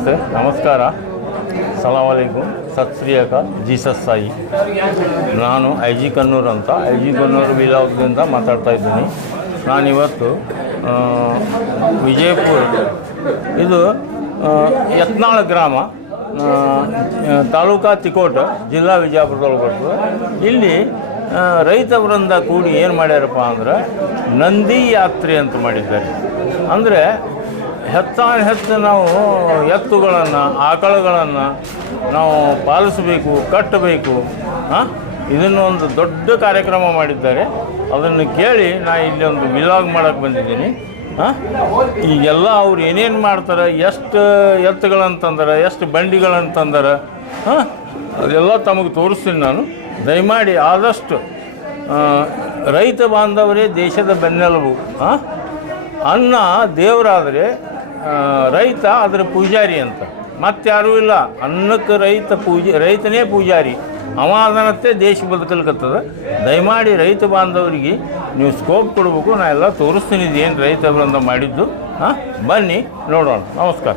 ನಮಸ್ತೆ, ನಮಸ್ಕಾರ. ಸಲಾಮಲೈಕುಂ ಸತ್ ಶ್ರೀ ಅಕಾಲ್ ಜೀಸಸ್ ಸಾಯಿ. ನಾನು ಐ ಜಿ ಕನ್ನೂರು ಅಂತ. ಐ ಜಿ ಕನ್ನೂರು ವಿಲಾಗ್ದಿಂದ ಮಾತಾಡ್ತಾ ಇದ್ದೀನಿ. ನಾನಿವತ್ತು ವಿಜಯಪುರ, ಇದು ಯತ್ನಾಳ ಗ್ರಾಮ ತಾಲೂಕಾ ತಿಕೋಟ, ಜಿಲ್ಲಾ ವಿಜಯಪುರದೊಳಗೆ ಬರ್ತದೆ. ಇಲ್ಲಿ ರೈತ ವೃಂದ ಕೂಡಿ ಏನು ಮಾಡ್ಯಾರಪ್ಪ ಅಂದ್ರೆ, ನಂದಿ ಯಾತ್ರೆ ಅಂತ ಮಾಡಿದ್ದಾರೆ. ಅಂದರೆ ಹೆಚ್ಚಾನು ಹೆಚ್ಚು ನಾವು ಎತ್ತುಗಳನ್ನು, ಆಕಳುಗಳನ್ನು ನಾವು ಪಾಲಿಸಬೇಕು, ಕಟ್ಟಬೇಕು, ಹಾಂ? ಇದನ್ನು ಒಂದು ದೊಡ್ಡ ಕಾರ್ಯಕ್ರಮ ಮಾಡಿದ್ದಾರೆ. ಅದನ್ನು ಕೇಳಿ ನಾ ಇಲ್ಲಿ ಒಂದು ವಿಲಾಗ್ ಮಾಡೋಕ್ಕೆ ಬಂದಿದ್ದೀನಿ. ಹಾಂ? ಈಗೆಲ್ಲ ಅವ್ರು ಏನೇನು ಮಾಡ್ತಾರೆ, ಎಷ್ಟು ಎತ್ತುಗಳಂತಂದ್ರೆ ಎಷ್ಟು ಬಂಡಿಗಳಂತಂದ್ರೆ ಹಾಂ? ಅದೆಲ್ಲ ತಮಗೆ ತೋರಿಸ್ತೀನಿ ನಾನು. ದಯಮಾಡಿ ಆದಷ್ಟು ರೈತ ಬಾಂಧವರೇ ದೇಶದ ಬೆನ್ನೆಲುಬು, ಹಾಂ? ಅನ್ನ ದೇವರಾದರೆ ರೈತ ಅದರ ಪೂಜಾರಿ ಅಂತ. ಮತ್ತಾರೂ ಇಲ್ಲ. ಅನ್ನಕ್ಕೆ ರೈತ ಪೂಜೆ, ರೈತನೇ ಪೂಜಾರಿ. ಅವಾದನತ್ತೆ ದೇಶ ಬದುಕಲ್ಕತ್ತದ. ದಯಮಾಡಿ ರೈತ ಬಾಂಧವರಿಗೆ ನೀವು ಸ್ಕೋಪ್ ಕೊಡಬೇಕು. ನಾ ಎಲ್ಲ ತೋರಿಸ್ತೀನಿ ಏನು ರೈತ ಬೃಂದ ಮಾಡಿದ್ದು. ಹಾಂ, ಬನ್ನಿ, ನೋಡೋಣ. ನಮಸ್ಕಾರ.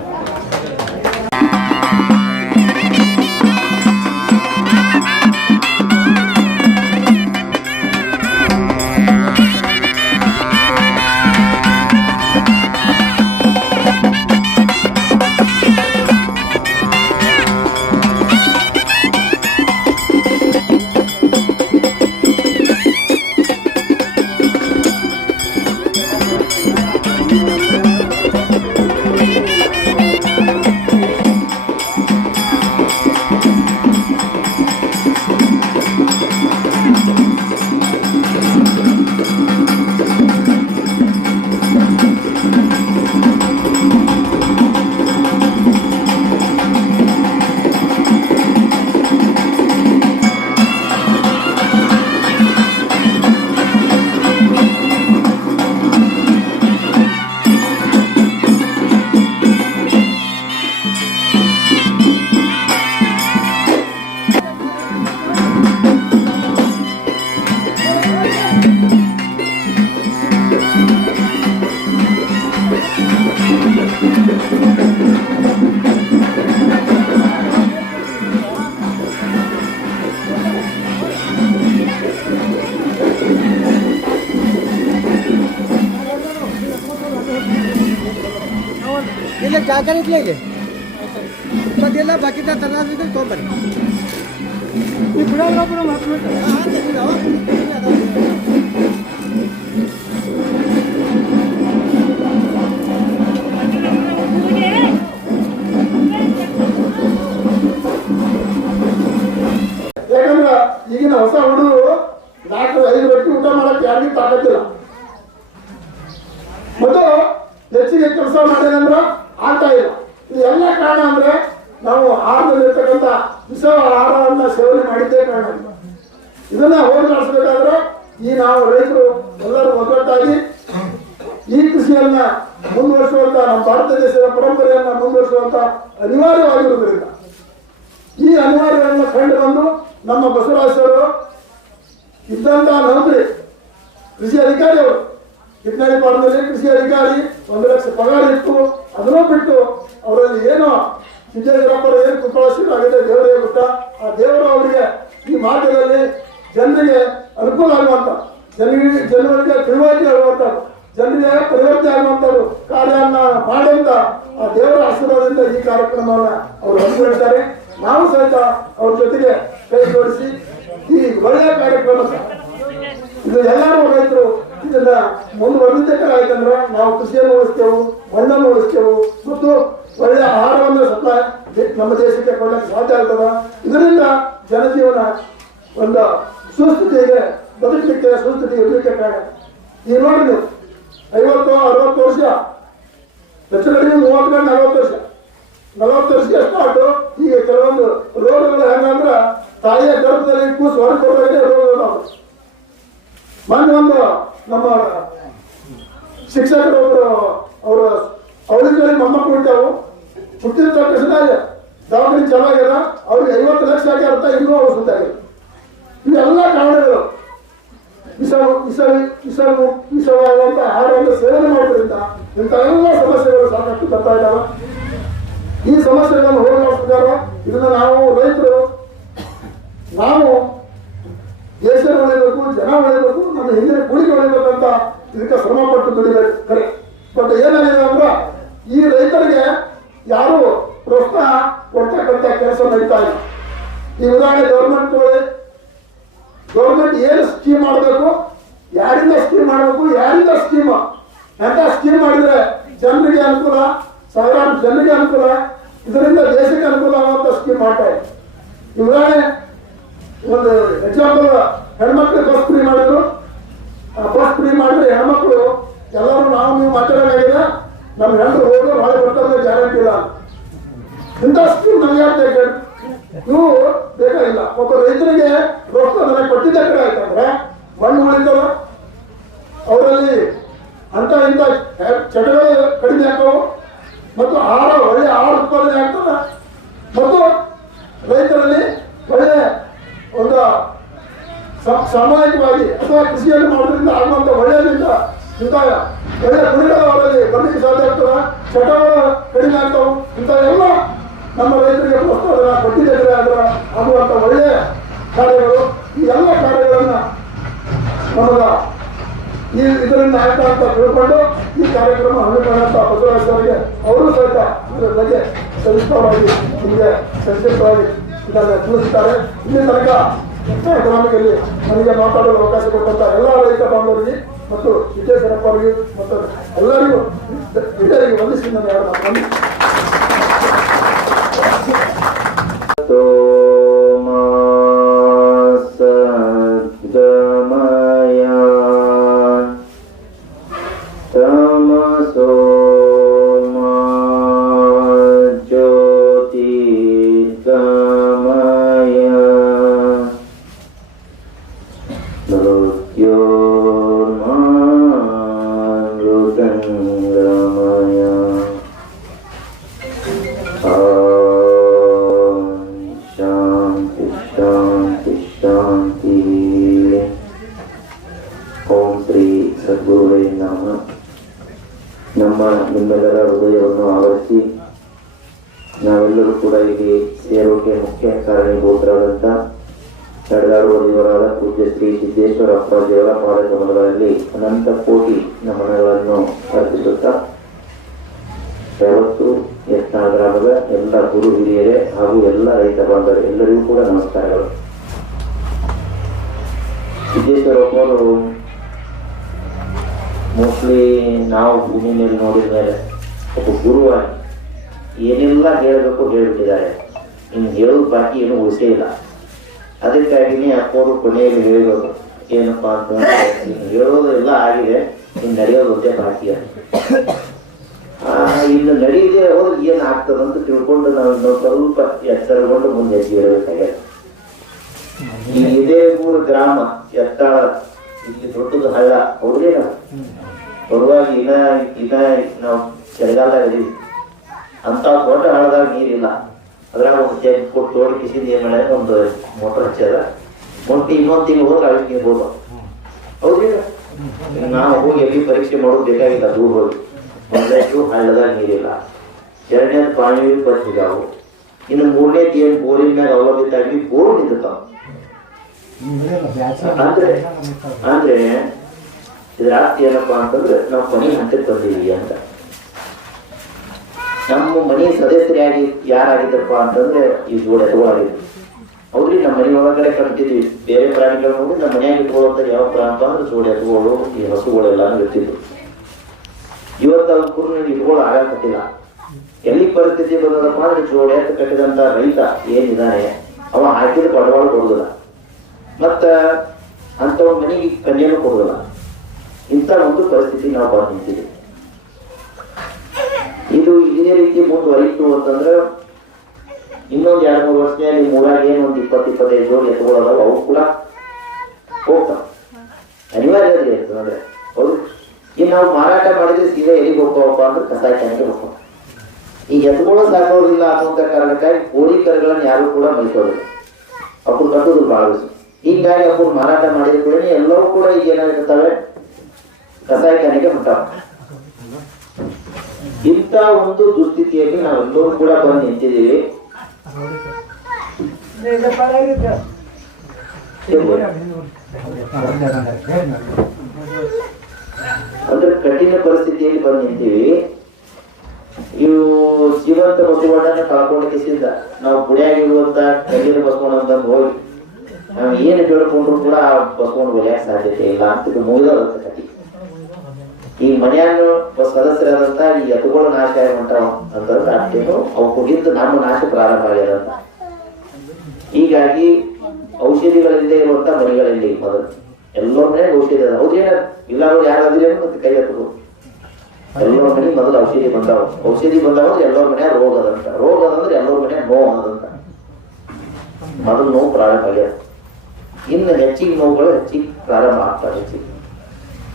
ಇಲ್ಲ ಜಾಗ ಇಟ್ಲ ಇಲ್ಲಿ ಮತ್ತೆಲ್ಲ ಬಾಕಿದ ತರದಿದ್ರೆ ತೊಗೊಂಬರ್ರಿ ಈ ಬಿಡಲ್ಲ ಮಾತು ಯಾಕಂದ್ರ ಈಗಿನ ಹೊಸ ಹುಡುಗರು ನಾಲ್ಕು ಐದು ರೊಟ್ಟಿ ಊಟ ಮಾಡಕ್ಕೆ ಯಾರಿಗೂ ತಾಕತ್ತಿಲ್ಲ ಮತ್ತು ಹೆಚ್ಚಿಗೆ ಕೆಲಸ ಮಾಡಿದ್ರೆ ಆಗ್ತಾ ಇಲ್ಲ. ಇದೆಲ್ಲ ಕಾರಣ ಅಂದ್ರೆ ನಾವು ಆಹಾರದಲ್ಲಿರ್ತಕ್ಕಂಥ ವಿಷ ಆಹಾರವನ್ನ ಸೇವನೆ ಮಾಡಿದ್ದೇ ಕಾರಣ ಇದನ್ನ ಹೋಗಲಾಡಿಸ್ಬೇಕಾದ್ರೆ ಈ ನಾವು ರೈತರು ಎಲ್ಲರೂ ಒಗ್ಗಟ್ಟಾಗಿ ಈ ಕೃಷಿಯನ್ನ ಮುಂದುವರಿಸುವಂತ ನಮ್ಮ ಭಾರತ ದೇಶದ ಪರಂಪರೆಯನ್ನ ಮುಂದುವರಿಸುವಂತ ಅನಿವಾರ್ಯವಾಗಿರುವುದರಿಂದ ಈ ಅನಿವಾರ್ಯವನ್ನು ಕಂಡು ಬಂದು ನಮ್ಮ ಬಸವರಾಜರು ಇದ್ದಂತ ನೌಕರಿ, ಕೃಷಿ ಅಧಿಕಾರಿ ಕಿತ್ನಾಳಿ ಪಾಠದಲ್ಲಿ ಕೃಷಿ ಅಧಿಕಾರಿ ಒಂದು ಲಕ್ಷ ಪಗಾರ ಇತ್ತು ಅದನ್ನು ಬಿಟ್ಟು ಅವರಲ್ಲಿ ಏನೋ ಸಿದ್ದೇಶ್ವರಪ್ಪರ ಏನು ಕೃಪಾಶೀಲ ಆಗಿದೆ ದೇವರೇ ಗೊತ್ತಾ? ಆ ದೇವರು ಅವರಿಗೆ ಈ ಮಾರ್ಗದಲ್ಲಿ ಜನರಿಗೆ ಅನುಕೂಲ ಆಗುವಂತ ಜನರಿಗೆ ಜನರಿಗೆ ತಿಳುವಳಿಕೆ ಆಗುವಂತ ಜನರಿಗೆ ಪರಿವರ್ತನೆ ಆಗುವಂತದ್ದು ಕಾರ್ಯವನ್ನ ಮಾಡಿದ ಆ ದೇವರ ಆಶೀರ್ವಾದದಿಂದ ಈ ಕಾರ್ಯಕ್ರಮವನ್ನ ಅವರು ಹಮ್ಮಿಕೊಳ್ತಾರೆ ನಾವು ಸಹಿತ ಅವ್ರ ಜೊತೆಗೆ ಕೈ ಜೋಡಿಸಿ ಈ ಒಳ್ಳೆಯ ಕಾರ್ಯಕ್ರಮ. ಇದು ಎಲ್ಲರೂ ಇದನ್ನ ಆಯ್ತಂದ್ರೆ ನಾವು ಕೃಷಿಯನ್ನು ಉಳಿಸ್ತೇವೆ, ಮಣ್ಣನ್ನು ಉಳಿಸ್ತೇವೆ ಮತ್ತು ಒಳ್ಳೆಯ ಆಹಾರವನ್ನು ಸಪ್ಲೈ ನಮ್ಮ ದೇಶಕ್ಕೆ ಕೊಡಲಿಕ್ಕೆ ಸಾಧ್ಯ ಆಗ್ತದ. ಇದರಿಂದ ಜನಜೀವನ ಒಂದು ಸುಸ್ಥಿತಿಗೆ ಬದುಕಲಿಕ್ಕೆ, ಸುಸ್ಥಿತಿ ಇರಲಿಕ್ಕೆ ಕಾರಣ ಈ ನೋಡಿ ನೀವು ಐವತ್ತು, ಅರವತ್ತು ವರ್ಷ. ಹೆಚ್ಚು ಕಡಿಮೆ ಮೂವತ್ತು ನಲವತ್ತು ವರ್ಷ. ನಲವತ್ತು ವರ್ಷಕ್ಕೆ ಸ್ಟಾರ್ಟ್ ಈಗ ಕೆಲವೊಂದು ರೋಗಗಳು ಹೆಂಗಂದ್ರ ತಾಯಿಯ ಗರ್ಭದಲ್ಲಿ ಕೂಸು ಹೊರಗೆ ರೋಗಗಳು ಮೊನ್ನೆ ಒಂದು ನಮ್ಮ ಶಿಕ್ಷಕರು ಒಬ್ರು ಅವರ ಅವಳಿಗೆ ಮೊಮ್ಮಕ್ಕಳು ಹುಟ್ಟಾವು ಹುಟ್ಟಿದ ತಕ್ಷಣ ದವಾಖಾನೆ ಚೆನ್ನಾಗಿಲ್ಲ ಅವ್ರಿಗೆ ಐವತ್ತು ಲಕ್ಷ ಆಗ್ಯಾರಂತ ಇನ್ನೂ ಅವ್ರು ಸುತ್ತಾಗಿದೆ ಇವೆಲ್ಲ ಕಾರಣಗಳು. ವಿಷ ವಿಷ ವಿಷ ವಿಷವಾದಂತ ಆಹಾರವನ್ನು ಸೇವನೆ ಮಾಡೋದ್ರಿಂದ ಇಂಥ ಎಲ್ಲ ಸಮಸ್ಯೆಗಳು ಸಾಕಷ್ಟು ಬರ್ತಾ ಇದ್ದಾವೆ. ಈ ಸಮಸ್ಯೆಗಳನ್ನು ಹೋಗಲಾಡಿಸ್ಬೇಕಾದ್ರೆ ಇದನ್ನು ನಾವು ರೈತರು, ನಾವು ದೇಶ ಹೊಳೆಯಬೇಕು ಜನ ಹೊಳೆಯಬೇಕು ನಮ್ಮ ಹಿಂದಿನ ಕೂಲಿಗೆ ಹೊಳೆಯಬೇಕು ಅಂತ ಇದಕ್ಕೆ ಶ್ರಮ ಪಟ್ಟು ದುಡಿಬೇಕು ಕರೆ ಬಟ್ ಏನಾಗಿದೆ ಅಂದ್ರೆ ಈ ರೈತರಿಗೆ ಯಾರು ಪ್ರೋತ್ಸಾಹ ಕೊಡ್ತಕ್ಕಂಥ ಕೆಲಸ ನಡೀತಾ ಇಲ್ಲ. ಈ ಉದಾಹರಣೆ ಗೌರ್ಮೆಂಟ್ ಗೌರ್ಮೆಂಟ್ ಏನು ಸ್ಕೀಮ್ ಮಾಡಬೇಕು? ಯಾರಿಂದ ಸ್ಕೀಮ್ ಮಾಡಬೇಕು? ಯಾರಿಂದ ಸ್ಕೀಮ್ ಅಂತ ಸ್ಕೀಮ್ ಮಾಡಿದ್ರೆ ಜನರಿಗೆ ಅನುಕೂಲ, ಸಾವಿರಾರು ಜನರಿಗೆ ಅನುಕೂಲ, ಇದರಿಂದ ದೇಶಕ್ಕೆ ಅನುಕೂಲ ಆಗುವಂತ ಸ್ಕೀಮ್ ಮಾಡ್ತಾ ಇದೆ ಈ ಉದಾಹರಣೆ ಒಂದು ಎಕ್ಸಾಂಪಲ್ ಹೆಣ್ಮಕ್ಳಿಗೆ ಬಸ್ ಫ್ರೀ ಮಾಡಿದ್ರು. ಬಸ್ ಫ್ರೀ ಮಾಡಿದ್ರೆ ಹೆಣ್ಮಕ್ಳು ಎಲ್ಲರೂ ನಾವು, ನೀವು ಮಾತಾಡೋದಾಗಿದೆ ನಮ್ಮ ಹೆಣ್ಣು ಹೋಗಿ ಭಾಳ ಬರ್ತಾರೆ ಗ್ಯಾರಂಟಿ ಇಲ್ಲ ಇಂಥ ಸ್ಕೀಮ್ ನಮ್ಗೆ ಯಾಕೆ ಬೇಕಾಗಿಲ್ಲ ಒಬ್ಬ ರೈತರಿಗೆ ಪ್ರೋತ್ಸಾಹ ಕೊಟ್ಟಿದ್ದ ಕಡೆ ಆಯ್ತಂದ್ರೆ ಮಣ್ಣು ಉಳಿತವ ಅವರಲ್ಲಿ ಅಂತ ಇಂಥ ಚಟಗಳು ಕಡಿಮೆ ಆಗ್ತವೆ. ಮತ್ತು ಆಹಾರ ಒಳ್ಳೆಯ ಆಹಾರ ಉತ್ಪಾದನೆ ಆಗ್ತದೆ. ಮತ್ತು ರೈತರಲ್ಲಿ ಸಾಮಾಜಿಕವಾಗಿ ಅಥವಾ ಕೃಷಿಯನ್ನು ಮಾಡೋದ್ರಿಂದ ಆಗುವಂತ ಒಳ್ಳೆಯದಿಂದ ಇಂಥ ಒಳ್ಳೆಯ ಗುರಿಗಳು ಅವರಲ್ಲಿ ಬರಲಿಕ್ಕೆ ಸಾಧ್ಯ ಆಗ್ತದೆ? ಚಟಗಳು ಕಡಿಮೆ ಆಗ್ತಾವೆ? ಇಂಥ ಎಲ್ಲ ನಮ್ಮ ರೈತರಿಗೆ ಪ್ರೋತ್ಸಾಹ ಕೊಟ್ಟಿದ್ದಾರೆ ಅದರ ಆಗುವಂತ ಒಳ್ಳೆಯ ಕಾರ್ಯಗಳು. ಈ ಎಲ್ಲ ಕಾರ್ಯಗಳನ್ನು ನಮಗ ಈ ಇದರಿಂದ ಆಗ್ತಾ ಅಂತ ತಿಳ್ಕೊಂಡು ಈ ಕಾರ್ಯಕ್ರಮ ಹಮ್ಮಿಕೊಂಡಂಥ ಬಸವರಾಜರಿಗೆ ಅವರು ಸಹಿತ ಬಗ್ಗೆ ಸಂಯುಕ್ತವಾಗಿ ನಿಮಗೆ ಸಂಕ್ಷಿಪ್ತವಾಗಿ ಇದನ್ನು ತಿಳಿಸುತ್ತಾರೆ ಇಲ್ಲಿ ತನಕ ಎಕನಾಮಿಕಲ್ಲಿ ನನಗೆ ಮಾತಾಡಲು ಅವಕಾಶ ಕೊಟ್ಟಂತ ಎಲ್ಲ ರೈತ ಬಾಂಧವರಿಗೆ ಮತ್ತು ವಿಜಯಸರಪ್ಪ ಅವರಿಗೆ ಮತ್ತು ಎಲ್ಲರಿಗೂ ಹಿರಿಯರಿಗೆ ವಂದಿಸಿ ನಾನು ಎರಡು ಮಾತು ನಾವೆಲ್ಲರೂ ಕೂಡ ಇಲ್ಲಿ ಸೇರೋಕೆ ಮುಖ್ಯ ಕಾರಣೀಭೂತರಾದಂಥ ನಡೆದಾಡುವ ದೇವರಾದ ಪೂಜ್ಯ ಶ್ರೀ ಸಿದ್ದೇಶ್ವರ ಅಪ್ಪಾಜಿಯವರ ಪಾದಕಮಲಗಳಲ್ಲಿ ಅನಂತ ಕೋಟಿ ನಮನಗಳನ್ನು ಅರ್ಪಿಸುತ್ತಾ ಯಾವತ್ತು ಯತ್ನಾಳ ಗ್ರಾಮದ ಎಲ್ಲ ಗುರು ಹಿರಿಯರೇ ಹಾಗೂ ಎಲ್ಲ ರೈತ ಬಾಂಧವರು ಎಲ್ಲರಿಗೂ ಕೂಡ ನಮಸ್ಕಾರಗಳು. ಸಿದ್ದೇಶ್ವರ ಅವರು ಮೋಸ್ಟ್ಲಿ ನಾವು ಭೂಮಿ ಮೇಲೆ ನೋಡಿದ ಮೇಲೆ ಒಬ್ಬ ಗುರುವಾಗಿ ಏನೆಲ್ಲ ಹೇಳಬೇಕು ಹೇಳುತ್ತಿದ್ದಾರೆ ಇನ್ನು ಹೇಳೋದು ಬಾಕಿ ಏನು ಉಳಿಸೇ ಇಲ್ಲ. ಅದಕ್ಕಾಗಿನೇ ಅಪ್ಪವರು ಕೊನೆಯಲ್ಲಿ ಹೇಳಬೇಕು, ಏನಪ್ಪಾ ಅಂತ ಹೇಳೋದೆಲ್ಲ ಹೇಳೋದು ಎಲ್ಲ ಆಗಿದೆ, ಇನ್ನು ನಡೆಯೋದು ಒಂದೇ ಬಾಕಿ ಇನ್ನು ನಡೆಯದೆ ಹೋದ್ರೆ ಏನು ಆಗ್ತದಂತ ತಿಳ್ಕೊಂಡು ನಾವು ಸ್ವಲ್ಪ ಎತ್ತರಗೊಂಡು ಮುಂದೆ ಹೆಜ್ಜೆ ಇಡಬೇಕಾಗಿದೆ ಈ ಇದೇ ಮೂರು ಗ್ರಾಮ, ಎತ್ತಾಳ, ಇಲ್ಲಿ ದೊಡ್ಡದು ಹಳ್ಳ, ಹೌದೇನ? ಪರವಾಗಿ ಇನ್ನ ಇನ್ನ ನಾವು ಚಳಿಗಾಲ ಇದೀವಿ ಅಂತ ದೊಡ್ಡ ಹಳದಾಗ ನೀರಿಲ್ಲ. ಅದ್ರಾಗ ಒಂದು ಜಗ್ ಕೊಟ್ಟು ತೋಡಿ ಕಿಸಿದ ಏನ್ ಮಾಡ್ಯಾರ ಒಂದು ಮೋಟರ್ ಹಚ್ಚಾರ ಮೊಟ್ಟಿ ಇನ್ನೊಂದು ತಿಂಗಳು ಹೋದ್ರೆ ಅಲ್ಲಿ ನೀರು ಹೋದ ಹೌದಿಲ್ಲ ನಾವು ಹೋಗಿ ಎಲ್ಲಿ ಪರೀಕ್ಷೆ ಮಾಡೋದು ಬೇಕಾಗಿಲ್ಲ ದೂರ ಹೋಗಿ ಒಂದಷ್ಟು ಹಳ್ಳದಾಗ ನೀರಿಲ್ಲ. ಎರಡನೇ ಪಾಣಿ ಬರ್ತಿದ್ದಾವು ಇನ್ನು ಮೂರನೇ ಏನು ಬೋರಿನ ಮೇಲೆ ಅವಲಂಬಿತ ಆಗಿ ಬೋರ್ ನಿಂತಾವ ಅಂದ್ರೆ ಅಂದ್ರೆ ಇದ್ರ ಅರ್ಥ ಏನಪ್ಪಾ ಅಂತಂದ್ರೆ, ನಾವು ಕೊನೆ ಹಂತಕ್ಕೆ ಬಂದಿದ್ದೀವಿ ಅಂತ. ನಮ್ಮ ಮನೆ ಸದಸ್ಯರಾಗಿ ಯಾರಾಗಿದ್ದಪ್ಪ ಅಂತಂದ್ರೆ ಈ ಜೋಡಿ ಎತ್ತುಗಳಾಗಿದ್ರು ಹೌದ್ರಿ ನಮ್ಮ ಮನೆ ಒಳಗಡೆ ಕಟ್ತಿದ್ವಿ ಬೇರೆ ಪ್ರಾಣಿಗಳು ನೋಡಿ ನಮ್ಮ ಮನೆಯಾಗ ಇಟ್ಕೊಳ್ಳುವಂತ ಯಾವ ಪ್ರಾಂತ ಅಂದ್ರೆ ಜೋಡಿ ಹಸುಗಳು ಈ ಹಸುಗಳೆಲ್ಲ ಇರ್ತಿದ್ವು. ಇವತ್ತು ಅವ್ರ ಕುರ್ನಲ್ಲಿ ಇಟ್ಕೊಳ್ಳೋ ಆಗಾಕತ್ತಿಲ್ಲ. ಎಲ್ಲಿ ಪರಿಸ್ಥಿತಿ ಬಂದದಪ್ಪ ಅಂದ್ರೆ ಜೋಡಿ ಎತ್ತು ಕಟ್ಟಿದಂತ ರೈತ ಏನಿದ್ದಾನೆ ಅವ ಹಾಕಿದ ಬಂಡವಾಳ ಕೊಡುದಿಲ್ಲ. ಮತ್ತ ಅಂತ ಮನೆಗೆ ಕನ್ಯೆನೂ ಕೊಡುದಿಲ್ಲ. ಇಂಥ ಒಂದು ಪರಿಸ್ಥಿತಿ ನಾವು ಬಂದು ನಿಂತಿದ್ದೀವಿ ಇದು ಇದೇ ರೀತಿ ಮುಂದುವರಿತು ಅಂತಂದ್ರೆ ಇನ್ನೊಂದು ಎರಡು ಮೂರು ವರ್ಷದಲ್ಲಿ ಮೂರಾಗ ಏನು ಒಂದು ಇಪ್ಪತ್ತು ಇಪ್ಪತ್ತೈದು ಜೋಡಿ ಎತ್ತುಗಳದಾವ ಅವು ಕೂಡ ಹೋಗ್ತಾವ. ಅನಿವಾರ್ಯ ಇರ್ತದೆ ಹೌದು. ಈಗ ನಾವು ಮಾರಾಟ ಮಾಡಿದ್ರೆ ಸೀದಾ ಎಲ್ಲಿಗೆ ಹೋಗ್ತಾವಪ್ಪ ಅಂದ್ರೆ ಕಸಾಯಖಾನೆಗೆ ಹೋಗ್ತಾವ. ಈ ಎತ್ತುಗಳು ಸಾಕೋದಿಲ್ಲ ಅನ್ನುವಂಥ ಕಾರಣಕ್ಕಾಗಿ ಕೋಳಿ ಕರುಗಳನ್ನು ಯಾರು ಕೂಡ ಮೈಸೋದಿಲ್ಲ ಅಪ್ಪು ಕಟ್ಟೋದು ಈ ಹೀಗಾಗಿ ಅಪ್ಪು ಮಾರಾಟ ಮಾಡಿದ ಕೂಡ ಎಲ್ಲವೂ ಕೂಡ ಈಗ ಏನಾಗಿರ್ತವೆ ಕಸಾಯಖಾನೆಗೆ ಹೊಂಟಾವ ಇಂಥ ಒಂದು ದುಸ್ಥಿತಿಯಲ್ಲಿ ನಾವೆಲ್ಲರೂ ಕೂಡ ಬಂದು ನಿಂತಿದ್ದೀವಿ. ಅಂದ್ರೆ ಕಠಿಣ ಪರಿಸ್ಥಿತಿಯಲ್ಲಿ ಬಂದು ನಿಂತೀವಿ. ಇವು ಜೀವಂತ ಬಸವಣ್ಣನ ಸಿದ್ಧ ನಾವು ಗುಡಿಯಾಗಿರುವಂತ ಕಲ್ಲಿನ ಬಸವಣ್ಣ ಅಂತ ಹೋಗಿ. ನಾವು ಏನು ಹೇಳ್ಕೊಂಡ್ರು ಕೂಡ ಬಸವಣ್ಣ ಒಲೆಯಕ್ ಸಾಧ್ಯತೆ ಇಲ್ಲ ಅಂತ ಮುಗಿದ ಕತಿ ಈ ಮನೆಯನ್ನು ಸದಸ್ಯರಾದಂತ ಈ ಎತ್ತುಗಳು ನಾಶ ಹೊಂಟಾವ ಅಂತಂದ್ರೆ ಅಷ್ಟೇನು ಅವು ಕುಗಿದ್ದು ನಮ್ಮ ನಾಶ ಪ್ರಾರಂಭ ಆಗ್ಯದಂತ. ಹೀಗಾಗಿ ಔಷಧಿಗಳಿಂದ ಇರುವಂತ ಮನೆಗಳಲ್ಲಿ ಮೊದಲು ಎಲ್ಲರ ಮನೆ ಔಷಧಿ ಅದ. ಹೌದೇನ ಇಲ್ಲ ಅವ್ರು ಯಾರಾದ್ರೂ ಮತ್ತೆ ಕೈ ಎತ್ತದು ಎಲ್ಲರ ಮನೆ ಮೊದಲು ಔಷಧಿ ಬಂದಾವ. ಔಷಧಿ ಬಂದಾವ ಎಲ್ಲರ ಮನೆ ರೋಗ ಅದಂತ. ರೋಗ ಅದಂದ್ರೆ ಎಲ್ಲರ ಮನೆ ನೋವು ಅದಂತ. ಮೊದಲು ನೋವು ಪ್ರಾರಂಭ ಆಗ್ಯದ. ಇನ್ನು ಹೆಚ್ಚಿಗೆ ನೋವುಗಳು ಹೆಚ್ಚಿಗೆ ಪ್ರಾರಂಭ ಆಗ್ತವೆ ಹೆಚ್ಚಿಗೆ.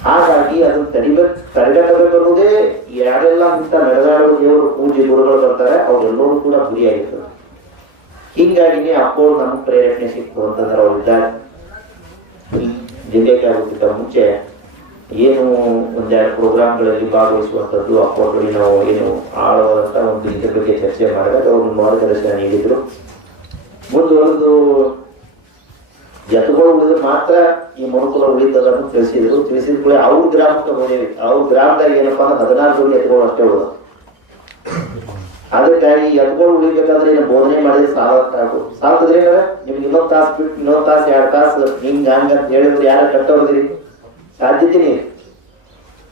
ಹಾಗಾಗಿ ಅದನ್ನ ತಡಿಬೇಕು ತಡೆಗಟ್ಟಬೇಕು ಅನ್ನೋದೇ ಯಾರೆಲ್ಲ ಅಂತ ನಡೆದಾಡೋ ದೇವರು ಪೂಜೆ ಗುರುಗಳು ಬರ್ತಾರೆ, ಅವರೆಲ್ಲರೂ ಕೂಡ ಗುರಿಯಾಗಿರ್ತದೆ ಹಿಂಗಾಗಿನೇ ಅಪ್ಪೋ ನಮ್ಗೆ ಪ್ರೇರಣೆ ಸಿಕ್ತು ಅಂತಂದ್ರೆ ಅವ್ರು ಇದ್ದಾರೆ. ಜಿಲ್ಲೆಗೆ ಆಗುತ್ತಿದ್ದ ಮುಂಚೆ ಏನು ಒಂದೆರಡು ಪ್ರೋಗ್ರಾಮ್ಗಳಲ್ಲಿ ಭಾಗವಹಿಸುವಂಥದ್ದು ಅಪ್ಪೋರ್ಗಳಿಗೆ ನಾವು ಏನು ಆಳವಾದಂತ ಒಂದು ಇದ್ರ ಬಗ್ಗೆ ಚರ್ಚೆ ಮಾಡಿದಾಗ ಅವರು ಮಾರ್ಗದರ್ಶನ ನೀಡಿದ್ರು. ಮುಂದುವರೆದು ಎತ್ತುಗಳು ಉಳಿದ್ರೆ ಮಾತ್ರ ಈ ಮನುಕುಲ ಉಳಿತದನ್ನು ತಿಳಿಸಿದ್ರು. ತಿಳಿಸಿದ ಕೂಡ ಅವ್ರ ಗ್ರಾಮಕ್ಕೆ ಹೋದೇವಿ ಅವ್ರ ಗ್ರಾಮದಾಗ ಏನಪ್ಪಾ ಅಂದ್ರೆ ಹದಿನಾರು ಜೋಡಿ ಎತ್ತುಗಳು ಅಷ್ಟೇ ಉಳಿದ ಈ ಎತ್ಕೊಂಡು ಉಳಿಬೇಕಾದ್ರೆ ಏನು ಬೋಧನೆ ಮಾಡಿದ್ರೆ ಸಾಕು ಏನಾರ ನಿಮ್ಗೆ ಇನ್ನೊಂದು ತಾಸು ಬಿಟ್ಟು ಇನ್ನೊಂದು ತಾಸು, ಎರಡು ತಾಸು ಹಿಂಗ ಹಂಗ ಅಂತ ಹೇಳಿದ್ರೆ ಯಾರ ಕಟ್ಟೋದ್ರಿ ಸಾಧ್ಯತೆನೇ.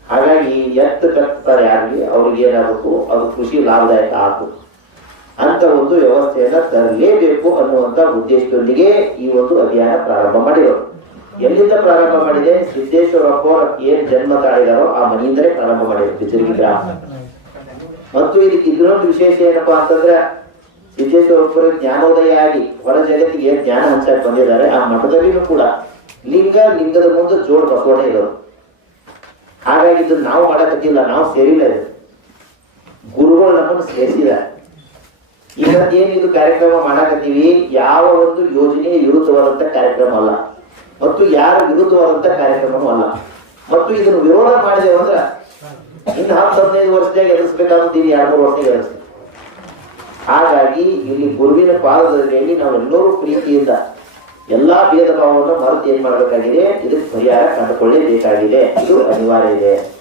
ಹಾಗಾಗಿ ಎತ್ತು ಕಟ್ತಾರೆ ಯಾರಿಗೆ? ಅವ್ರಿಗೆ ಏನಾಗಬೇಕು? ಅದು ಕೃಷಿ ಲಾಭದಾಯಕ ಆಗಬೇಕು. ಅಂತ ಒಂದು ವ್ಯವಸ್ಥೆಯನ್ನ ತರಲೇಬೇಕು ಅನ್ನುವಂತ ಉದ್ದೇಶದೊಂದಿಗೆ ಈ ಒಂದು ಅಭಿಯಾನ ಪ್ರಾರಂಭ ಮಾಡಿರೋದು ಎಲ್ಲಿಂದ ಪ್ರಾರಂಭ ಮಾಡಿದೆ? ಸಿದ್ದೇಶ್ವರಪ್ಪ ಏನ್ ಜನ್ಮ ತಾಳಿದಾರೋ ಆ ಮನೆಯಿಂದಲೇ ಪ್ರಾರಂಭ ಮಾಡಿದ್ರು ಬಿಜರ್ಗಿ ಗ್ರಾಮ. ಮತ್ತು ಇದಕ್ಕೆ ಇನ್ನೊಂದು ವಿಶೇಷ ಏನಪ್ಪಾ ಅಂತಂದ್ರೆ ಸಿದ್ದೇಶ್ವರಪ್ಪರ ಜ್ಞಾನೋದಯ ಆಗಿ ಹೊರ ಜಗತ್ತಿಗೆ ಜ್ಞಾನ ಹಂಚಾಕ್ ಬಂದಿದ್ದಾರೆ, ಆ ಮಠದಲ್ಲಿನೂ ಕೂಡ ಲಿಂಗ, ಲಿಂಗದ ಮುಂದೆ ಜೋಡ್ ಬಸವಣ್ಣ ಇರೋರು. ಹಾಗಾಗಿ ಇದನ್ನ ನಾವು ಮಾಡಕತ್ತಿಲ್ಲ, ನಾವು ಸೇರಿಲ್ಲ ಇದು. ಗುರುಗಳು ನಮ್ಮನ್ನು ಸೇರಿಸಿದ್ದಾರೆ. ಇವತ್ತೇನಿದು ಕಾರ್ಯಕ್ರಮ ಮಾಡಾಕತ್ತೀವಿ? ಯಾವ ಒಂದು ಯೋಜನೆ ವಿರುದ್ಧವಾದಂತ ಕಾರ್ಯಕ್ರಮ ಅಲ್ಲ. ಮತ್ತು ಯಾರು ವಿರುದ್ಧವಾದಂತ ಕಾರ್ಯಕ್ರಮವೂ ಅಲ್ಲ. ಮತ್ತು ಇದನ್ನು ವಿರೋಧ ಮಾಡಿದೆವು ಅಂದ್ರೆ ಇನ್ನು ಹತ್ತು ಹದಿನೈದು ವರ್ಷದಾಗ ಎದುರಿಸ್ಬೇಕಾದ್ರೆ ಇದು ಎರಡು ಮೂರು ವರ್ಷ ಎದುರಿಸ್ತೀವಿ. ಹಾಗಾಗಿ ಇಲ್ಲಿ ಗುರುವಿನ ಪಾದದಲ್ಲಿ ನಾವೆಲ್ಲರೂ ಪ್ರೀತಿಯಿಂದ ಎಲ್ಲಾ ಭೇದ ಭಾವವನ್ನು ಮರೆತು ಏನ್ ಮಾಡಬೇಕಾಗಿದೆ? ಇದಕ್ಕೆ ಪರಿಹಾರ ಕಂಡುಕೊಳ್ಳೇಬೇಕಾಗಿದೆ. ಇದು ಅನಿವಾರ್ಯ ಇದೆ.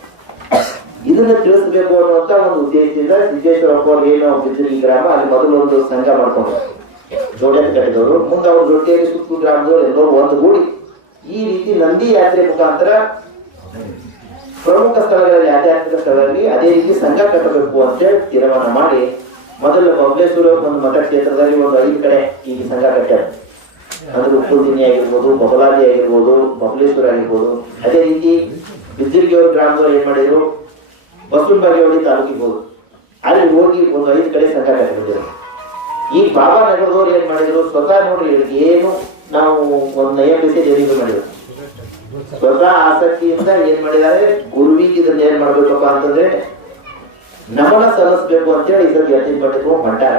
ಇದನ್ನ ತಿಳಿಸಬೇಕು ಅನ್ನುವಂತ ಒಂದು ಉದ್ದೇಶದಿಂದ ಸಿದ್ದೇಶ್ವರಪ್ಪ ಅವ್ರು ಏನು ಬಿದ್ದಿರಿ ಗ್ರಾಮ, ಅಲ್ಲಿ ಮೊದಲು ಒಂದು ಸಂಘ ಮಾಡ್ಕೊಂಡ್ರು ಜೋಡಿಯನ್ನು ಕಟ್ಟಿದವರು. ಮುಂದೆ ಅವ್ರ ಜೊತೆಯಲ್ಲಿ ಸುತ್ತು ಗ್ರಾಮದವರು ಎಲ್ಲರೂ ಒಂದುಗೂಡಿ ಈ ರೀತಿ ನಂದಿ ಯಾತ್ರೆ ಮುಖಾಂತರ ಪ್ರಮುಖ ಸ್ಥಳಗಳಲ್ಲಿ, ಆಧ್ಯಾತ್ಮಿಕ ಸ್ಥಳಗಳಲ್ಲಿ ಅದೇ ರೀತಿ ಸಂಘ ಕಟ್ಟಬೇಕು ಅಂತೇಳಿ ತೀರ್ಮಾನ ಮಾಡಿ ಮೊದಲು ಬಬ್ಲೇಶ್ವರ ಒಂದು ಮತಕ್ಷೇತ್ರದಲ್ಲಿ ಒಂದು ಐದು ಕಡೆ ಈ ಸಂಘ ಕಟ್ಟಾರೆ ಅಂದ್ರೆ ಉಪ್ಪುದಿನಿ ಆಗಿರ್ಬೋದು ಬಬಲಾದಿ ಆಗಿರ್ಬೋದು, ಬಬ್ಲೇಶ್ವರ ಆಗಿರ್ಬೋದು. ಅದೇ ರೀತಿ ಬಿದ್ದಿರ್ಗಿಯವ್ರ ಗ್ರಾಮದವ್ರು ಏನ್ ಮಾಡಿದ್ರು? ಬಸವನಬಾಗೇವಾಡಿ ತಾಲೂಕಿಗೆ ಹೋದ್ರು. ಅಲ್ಲಿ ಹೋಗಿ ಒಂದು ಐದು ಕಡೆ ಸಂಘ ಕಟ್ಟಿಬಿಟ್ಟಿದ್ರು ಈ ಬಾಬಾ ನಗರದವ್ರು ಏನ್ ಮಾಡಿದ್ರು? ಸ್ವತಃ ನೋಡ್ರಿ ಏನು ನಾವು ಒಂದು ನಯ ಬಿಸಿ ಮಾಡಿದ್ರು. ಸ್ವತಃ ಆಸಕ್ತಿಯಿಂದ ಏನ್ ಮಾಡಿದ್ದಾರೆ? ಗುರುವಿಗೆ ಇದನ್ನ ಏನ್ ಮಾಡ್ಬೇಕಪ್ಪ ಅಂತಂದ್ರೆ, ನಮನ ಸಲ್ಲಿಸ್ಬೇಕು ಅಂತೇಳಿ ಈ ಸತಿ ಪಂಡಿತರು ಹೊಂಟಾರ